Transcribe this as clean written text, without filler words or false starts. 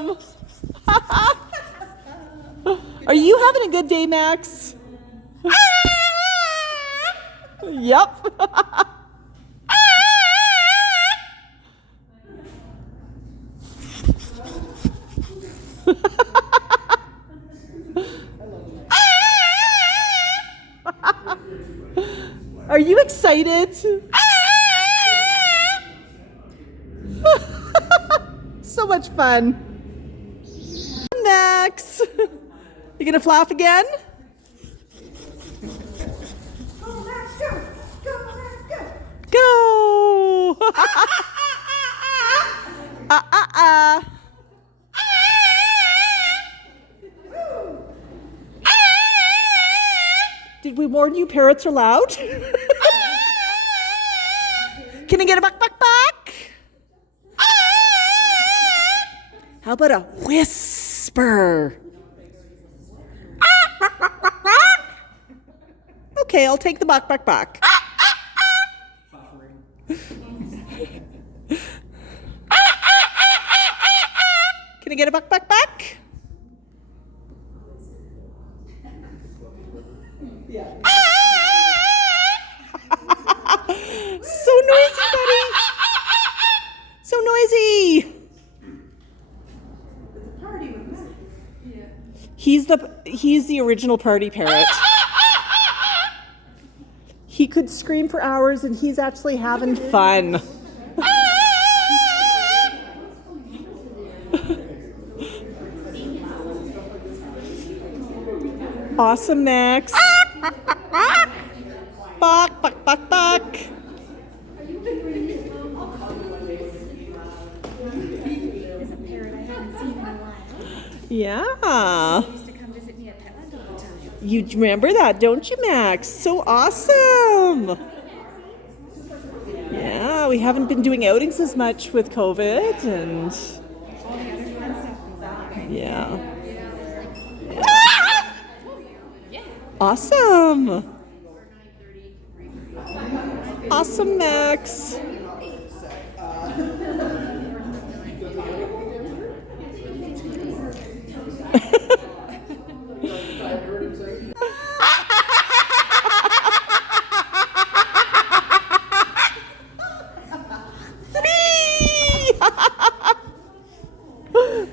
Awesome. Are you having a good day, Max? Yep. Are you excited? So much fun. Max, you gonna flap again? Go, Max, go! Go, Max, go! Go! Did we warn you parrots are loud? Can I get a buck, buck, buck? How about a whisper? Okay, I'll take the buck, buck, buck. Can I get a buck, buck, buck? So noisy, buddy. So noisy. He's the original party parrot. He could scream for hours and he's actually having fun. Awesome, Max. Buck, buck, buck, buck. There's a parrot I haven't seen in a while. Yeah. He used to come visit me at Petland all the time. You remember that, don't you, Max? So awesome. Yeah, we haven't been doing outings as much with COVID and All the other fun stuff goes on. yeah. Awesome. Awesome, Max.